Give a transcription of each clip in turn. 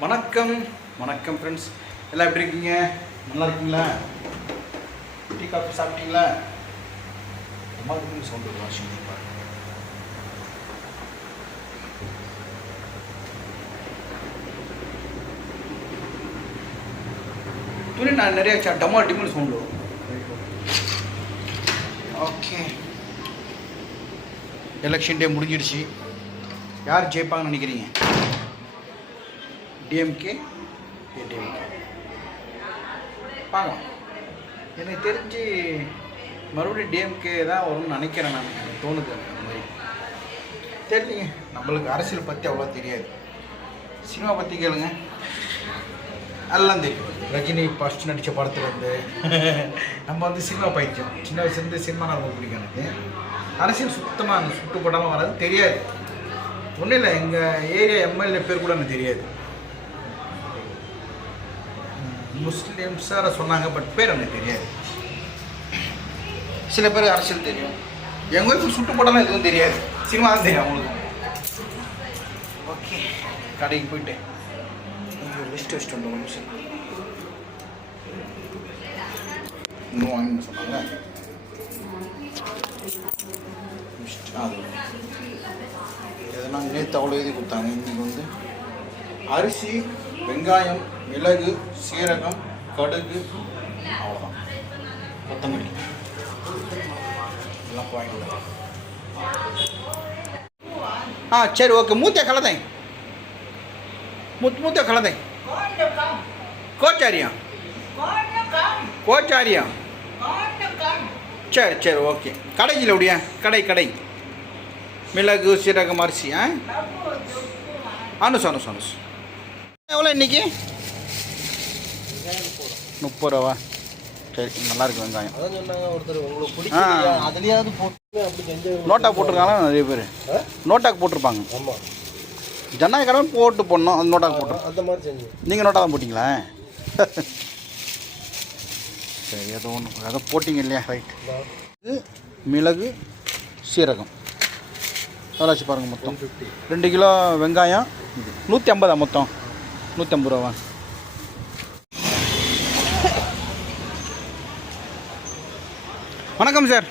வணக்கம் வணக்கம் ஃப்ரெண்ட்ஸ் எல்லாம் எப்படி இருக்கீங்க? நல்லா இருக்கீங்களா? டீ காஃபி சாப்பிட்டீங்களா? அம்மாவுக்கு சவுண்ட் வாஷிங் துணி நான் நிறைய டமா டிமுன்னு சவுண்டு ஓகே எலெக்ஷன் டே முடிஞ்சிடுச்சு யார் ஜெயிப்பாங்கன்னு நினைக்கிறீங்க? டிஎம்கே ஏடிஎம்கே பார்க்கலாம் எனக்கு தெரிஞ்சு மறுபடியும் டிஎம்கே தான் வரும்னு நினைக்கிறேன் நான். எனக்கு தோணுது அந்த மாதிரி. தெரிஞ்சுங்க. நம்மளுக்கு அரசியல் பற்றி அவ்வளோ தெரியாது. சினிமா பற்றி கேளுங்க. எல்லாம் தெரியும். ரஜினி ஃபஸ்ட் நடித்த படத்துலேருந்து நம்ம வந்து சினிமா பைத்தியம் சின்ன வயசுலேருந்து சினிமா ரொம்ப பிடிக்கும் எனக்கு. அரசியல் சுத்தமாக அந்த சுட்டு படமாக வராது தெரியாது. ஒன்றும் இல்லை எங்கள் ஏரியா எம்எல்ஏ பேர் கூட எனக்கு தெரியாது. முஸ்லீம்ஸார சொன்னாங்க பட் பேர் எனக்கு தெரியாது. சில பேர் அரசியல் தெரியும். எங்கள் ஊருக்கு சுட்டு போட்டாலும் எதுவும் தெரியாது. சினிமா தான் தெரியும் அவங்களுக்கு. ஓகே கடைக்கு போயிட்டேன். இங்கே ஒரு லிஸ்ட் வச்சுட்டு வந்தோம் நிமிஷம் இன்னும் வாங்கி சொன்னாங்க அது எதனா நேற்று அவ்வளோ எழுதி கொடுத்தாங்க. இன்றைக்கி வந்து அரிசி வெங்காயம் மிளகு சீரகம் கடுகு அவ்வளோதான் கொத்தமல்லி. எல்லாம் வாங்கிட்டு ஆ சரி ஓகே. மூத்த கலதை மூத்த மூத்த கலதை கோச்சாரியா? கோச்சாரியா? சரி சரி ஓகே. கடையில் அப்படியா? கடை கடை. மிளகு சீரகம் அரிசி ஆ? அனுசு அனுசு அனுசு எவ்வளோ முப்பது ரூபா. சரி நல்லா இருக்கு வெங்காயம். அதான் சொன்னாங்க ஒருத்தர் உங்களுக்கு ஆ. பிடிக்கலையா அதுலயாவது போட்டு அப்படி செஞ்சு நோட்டா போட்டிருக்காங்களா நிறைய பேர்? நோட்டாக்கு போட்டிருப்பாங்க. ஆமா. ஜனநாயக கடமை போட்டு போடணும் அந்த நோட்டாக்கு போட்டு. அந்த மாதிரி செஞ்சு. நீங்கள் நோட்டா தான் போட்டிங்களா? சரி ஏதோ ஒன்று ஏதோ போட்டிங்க இல்லையா? ரைட் இது மிளகு சீரகம். எவ்வளோச்சு பாருங்கள் மொத்தம்? ரெண்டு கிலோ வெங்காயம் நூற்றி ஐம்பதா மொத்தம்? நூற்றி ஐம்பது ரூபா வணக்கம் சார்.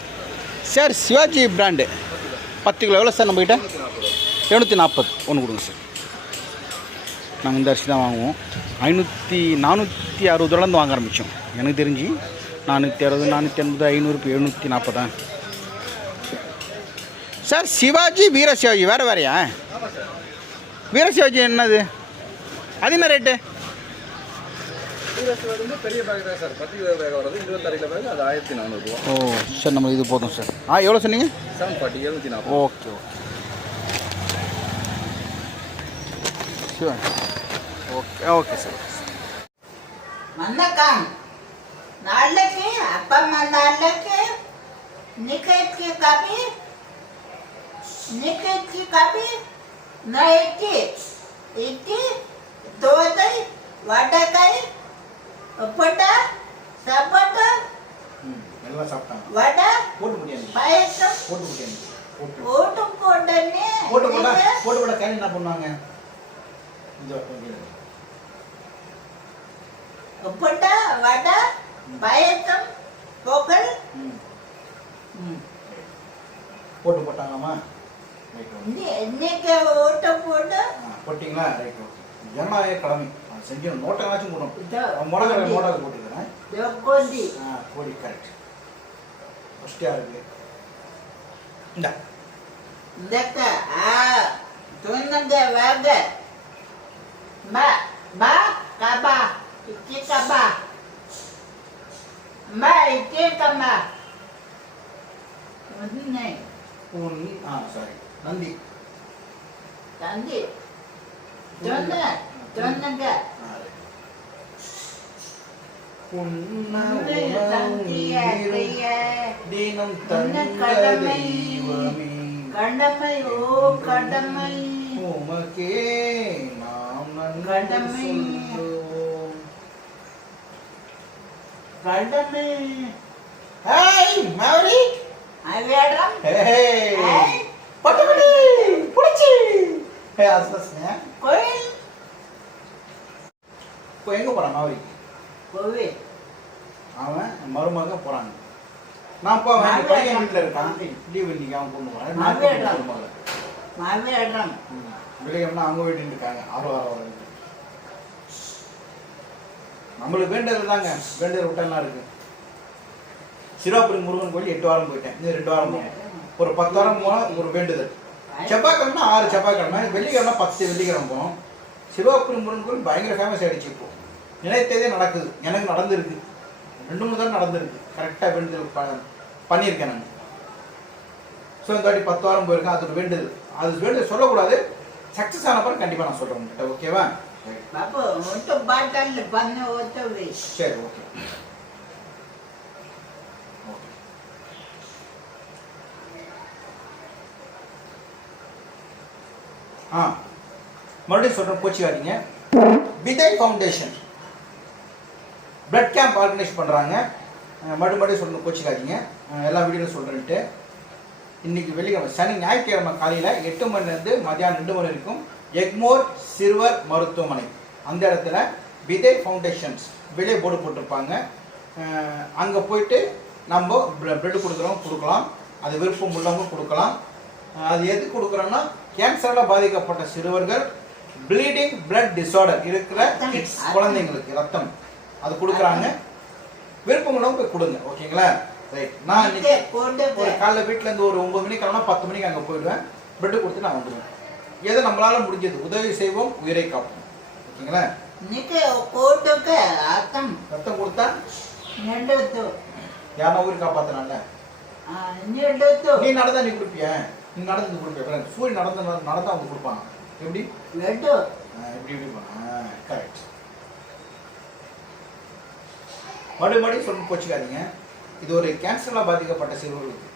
Sir Shivaji brand. பத்து கிலோ எவ்வளோ சார் நம்மக்கிட்ட எழுநூற்றி நாற்பது. ஒன்று கொடுங்க சார். நாங்கள் இந்த அரிசி தான் வாங்குவோம். ஐநூற்றி நானூற்றி அறுபது ரூபாலேருந்து வாங்க ஆரம்பித்தோம் எனக்கு தெரிஞ்சு நானூற்றி அறுபது நானூற்றி எண்பது ஐநூறு இப்போ எழுநூற்றி நாற்பதா? சார் சிவாஜி வீர சிவாஜி வேறு வேறையா? வீர சிவாஜி என்னது? அது என்ன ரேட்டு? இருபத்தி வரும்போது பெரிய பேக் தான் சார் பத்து இருபது பேக் வருது இருபத்தாறு கிலோ பேக் அது ஆயிரத்தி நானூறுரூவா ஓ சரி நம்ம இது போதும் சார் ஆ எவ்வளோ சொன்னீங்க? செவன் ஃபார்ட்டி எழுநூற்றி நாற்பது. Okay okay. Okay okay sir வணக்கம். நாளைக்கு அப்பம்மா நாளைக்கு நிக்கைக்கு கபி நிக்கைக்கு கபி நைட்டு இட்லி தோசை வடகை உப்பட்டை சப்பட்டை எல்லாம் சாப்பிட்டாங்க. வடை போட்டு முடியாது பாயசம். போட்டு முடியாது போட்டு. போட்டனே போட்டு போட போட்டு போட கேன் என்ன பண்ணுவாங்க? இந்த உப்பட்டை வடை பாயசம் பொங்கல். போட்டு போட்டாங்கம்மா போட்டாங்களாமா இன்னைக்கு ஓட்டம் போட்டு? போட்டிங்களா? Right okay. ஜனநாயக கடமை. செஞ்சு மோட்டராச்சும் போடணும். முடக்கிற மோட்டார் போட்டுக்கிறேன். கோடி ஆ கோடி கரெக்ட். ஃபஸ்ட்டாக இருக்கு. இந்த. இந்தக்க ஆ துணங்க வாங்க. மா மா கபா இச்சி கபா. மா இச்சி கமா ஒன்று ஒன்று ஆ சாரி நந்தி நந்தி சொன்ன சொன்னங்க தினம் கடமை கடமை ஓ கடமை உமக்கே நாம் கடமை கடமை ஹாய் மௌரி கோயில் இப்போ எங்கே போகிறான் மாவரி கோவில் அவன் மருமக போகிறாங்க நான் இப்போ அவன் பையன் வீட்டில் இருக்கான். லீவ் இன்னைக்கு அவன் கொண்டு போகிறேன் நான் மாவேடம். மருமக. மாவேடம் விளையாடுனா அவங்க வீட்டு இருக்காங்க. வாரம் வர நம்மளுக்கு வேண்டது தாங்க. வேண்டது விட்டா இருக்கு. சிரோபுரி முருகன் கோயில் எட்டு வாரம் போயிட்டேன். ரெண்டு வாரம் போகணும் ஒரு பத்து வாரம் போனால் ஒரு வேண்டுதல். செவ்வாய்க்கிழமை ஆறு செவ்வாய்க்கிழமை. வெள்ளிக்கிழமை பத்து வெள்ளிக்கிழமை போனோம் சிறுவாபுரி முருகன் கோயில் பயங்கர ஃபேமஸ் ஆயிடுச்சு இப்போ. நினைத்ததே நடக்குது. எனக்கு நடந்திருக்கு. ரெண்டு மூணு தான் நடந்திருக்கு. கரெக்டாக வேண்டுதல் பண்ணியிருக்கேன் நான். ஸோ இந்த வாட்டி பத்து வாரம் போயிருக்கேன். அது வேண்டுதல். அது வேண்டுதல் சொல்லக்கூடாது. சக்ஸஸ் ஆனப்பறம் கண்டிப்பாக நான் சொல்கிறேன் உங்கள்கிட்ட. ஓகேவா சரி ஓகே ஆ. மறுபடியும் சொல்கிறேன் கோச்சிக்காதீங்க விதை ஃபவுண்டேஷன் பிளட் கேம்ப் ஆர்கனைஸ் பண்ணுறாங்க மறுபடியும் மறுபடியும் சொல்லணும் கோச்சிக்காதீங்க. எல்லா வீடியோவும் சொல்கிறேன்ட்டு இன்னைக்கு வெள்ளிக்கிழமை சனி ஞாயிற்றுக்கிழமை காலையில் எட்டு மணிலேருந்து மதியானம் ரெண்டு மணி வரைக்கும் எக்மோர் சிறுவர் மருத்துவமனை. அந்த இடத்துல விஜய் ஃபவுண்டேஷன்ஸ் வெளியே போர்டு போட்டிருப்பாங்க. அங்கே போயிட்டு நம்ம பிளட் கொடுக்குறோம் கொடுக்கலாம். அது விருப்பம் உள்ளவங்க கொடுக்கலாம். அது எது கொடுக்குறோன்னா கேன்சரால் பாதிக்கப்பட்ட சிறுவர்கள் ப்ளீடிங் பிளட் டிஸார்டர் இருக்கிற kids, குழந்தைங்களுக்கு ரத்தம். அது கொடுக்குறாங்க. விருப்பம் உள்ளவங்க போய் கொடுங்க ஓகேங்களா? ரைட் நான் இன்னைக்கு ஒரு காலைல வீட்டிலேருந்து ஒரு ஒன்பது மணிக்கு ஆனால் பத்து மணிக்கு அங்கே போயிடுவேன். பிரெட்டு கொடுத்து நான் வந்துடுவேன். எது நம்மளால் முடிஞ்சது? உதவி செய்வோம் உயிரை காப்போம். ஓகேங்களா? அர்த்தம் அர்த்தம் கொடுத்தா? யாரா உயிர் காப்பாத்தினால நீ நடந்தா நீ கொடுப்பிய? நீ நடந்து நீ கொடுப்பிய? சூரியன் நடந்த நடந்தா அவங்க கொடுப்பாங்க எப்படி? எப்படி எப்படி கரெக்ட் மறுபடியும் மறுபடியும் சொல்லி போச்சுக்காதீங்க. இது ஒரு கேன்சரால் பாதிக்கப்பட்ட சிறுவர்களுக்கு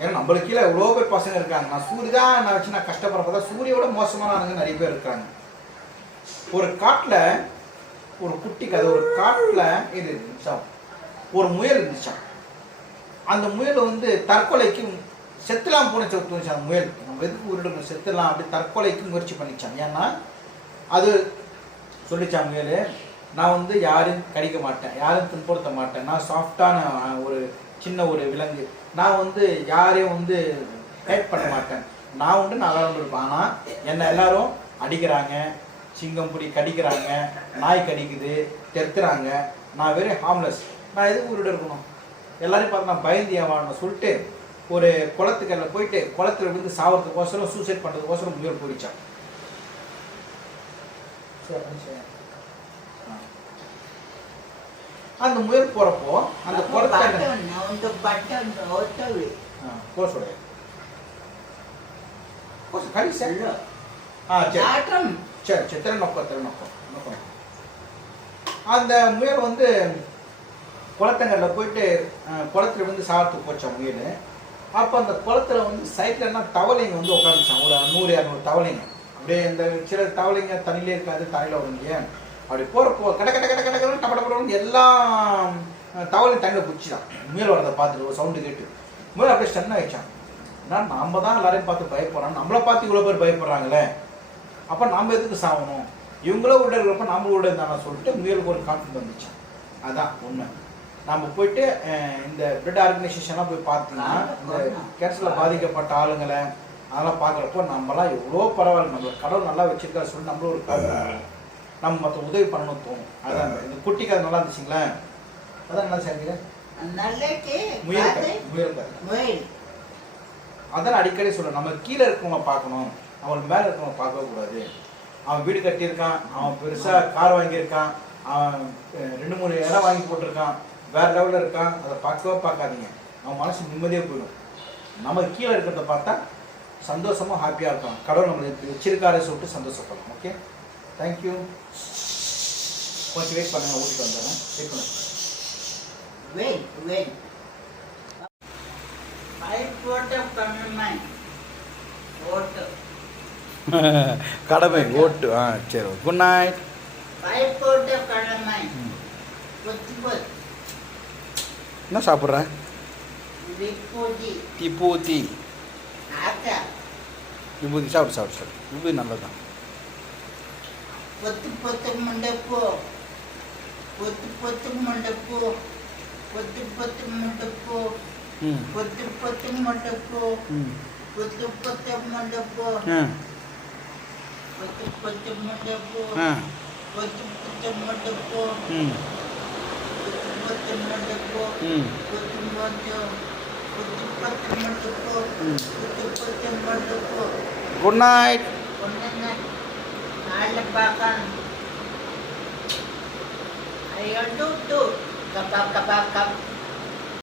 ஏன்னா நம்மளுக்கு கீழே எவ்வளோ பேர் பசங்க இருக்காங்க. நான் சூரிய தான் நான் வச்சு நான் கஷ்டப்படுறப்ப தான் சூரியோட மோசமான நிறைய பேர் இருக்காங்க. ஒரு காட்டில் ஒரு குட்டி கதை ஒரு காட்டில் இது இருந்துச்சாம் ஒரு முயல் இருந்துச்சான் அந்த முயல் வந்து தற்கொலைக்கு செத்துலாம் போன தோணுச்சு அந்த முயல். நம்ம எதுக்கு உருடுங்க செத்துலாம் அப்படி தற்கொலைக்கு முயற்சி பண்ணிச்சான். ஏன்னா அது சொல்லிச்சான் முயல். நான் வந்து யாரையும் கடிக்க மாட்டேன் யாரையும் துன்புறுத்த மாட்டேன். நான் சாஃப்டான ஒரு சின்ன ஒரு விலங்கு. நான் வந்து யாரையும் வந்து ஹேட் பண்ண மாட்டேன். நான் உண்டு நல்லா அழகாக இருப்பேன் ஆனால் என்னை எல்லாரும் அடிக்கிறாங்க சிங்கம் புடி கடிக்கிறாங்க நாய் கடிக்குது தெத்துறாங்க நான் வெறும் ஹார்ம்லெஸ் நான் எதுக்கு உருட இருக்கணும்? எல்லாரையும் பார்த்து நான் பயந்து ஏன் சொல்லிட்டு ஒரு குளத்துக்கல்ல போயிட்டு குளத்துல விழுந்து சாவறதுக்கோசரம் சூசைட் பண்ணுறதுக்கோசரம் முயல் போயிடுச்சான் சரி, சரி. ஆ. அந்த முயல் போறப்போ அந்த குரத்தை கோசுடைய கோசு கழி செல்ல. ஆ சரி. சரி திற நோக்கம் திற நோக்கம் நோக்கம். அந்த முயல் வந்து குளத்தங்கல்ல போயிட்டு குளத்துல வந்து சாகத்துக்கு போச்சான் முயல். அப்போ அந்த குளத்துல வந்து சைட்லன்னா தவளைங்க வந்து உட்காந்துச்சான் ஒரு நூறு இரநூறு தவளைங்க. அப்படியே இந்த சில தவளைங்க தண்ணிலே இருக்காது தரையில் இல்லையா அப்படி போகிறப்போ கட கட கட கட கட டப டப எல்லாம் அஹ், தவளையும் தண்ணியில் குச்சிதான் முயல் வரதை பார்த்துட்டு ஒரு சவுண்டு கேட்டு. மேலே அப்படியே ஸ்டன் ஆகிடுச்சான் ஏன்னா நாம தான் எல்லாரையும் பார்த்து பயப்படுறோம் நம்மளை பார்த்து இவ்வளோ பேர் பயப்படுறாங்களே. அப்போ நாம் எதுக்கு சாகணும் இவங்கள உள்ள இருக்கிறப்ப நம்மளோட உள்ள சொல்லிட்டு முயலுக்கு ஒரு கான்ஃபிடன்ட் வந்துச்சு அதான் உண்மை. நம்ம போயிட்டு இந்த பிளட் ஆர்கனைசேஷன்லாம் போய் பார்த்தோம்னா இந்த கேன்சரில் பாதிக்கப்பட்ட ஆளுங்களை அதெல்லாம் பார்க்குறப்போ நம்மலாம் எவ்வளோ பரவாயில்ல. நம்ம கடவுள் நல்லா வச்சிருக்கா சொல்லி நம்மளும் ஒரு. நம்ம மற்ற உதவி பண்ணணும் தோணும். அதான் இந்த குட்டிக்கார நல்லா இருந்துச்சுங்களா? அதான் நல்லா சேர்க்கல அதான் அடிக்கடி சொல்ல நம்ம கீழே இருக்கவங்க பார்க்கணும். அவன் மேல இருக்கவங்க பார்க்கவே கூடாது. அவன் வீடு கட்டியிருக்கான். அவன் பெருசா கார் வாங்கியிருக்கான். அவன் ரெண்டு மூணு இடம் வாங்கி போட்டிருக்கான். வேற லெவலில் இருக்கான். அதை பார்க்கவே பார்க்காதீங்க. அவன் மனசு நிம்மதியாக போயிடும். நம்ம கீழே இருக்கிறத பார்த்தா சந்தோஷமாக ஹாப்பியாக இருக்கலாம். கடவுள் நம்மளுக்கு வச்சிருக்காரு சொல்லிட்டு சந்தோஷப்படலாம். ஓகே தேங்க்யூ கொஞ்சம் வெயிட் பண்ணுங்கள் ஊருக்கு வந்துடுறேன் வெயிட் பண்ணுங்கள் வெயிட் வெயிட் கடமை ஓட்டு ஆ சரி குட் நைட் என்ன சாப்பிட்ற? விபூதி. விபூதி. சாப்பிடு சாப்பிடு சாப்பிடு. விபூதி நல்லதான் పొత్తు పొత్తు మండపు పొత్తు పొత్తు మండపు పొత్తు పొత్తు మండపు పొత్తు పొత్తు మండపు పొత్తు పొత్తు మండపు పొత్తు పొత్తు మండపు పొత్తు పొత్తు మండపు పొత్తు పొత్తు మండపు పొత్తు మండపు పొత్తు పొత్తు మండపు పొత్తు పొత్తు మండపు గుడ్ నైట్ గుడ్ నైట్ பார்க்கணும் ஐயோ டூ டூ கப்பா கப்பா கப்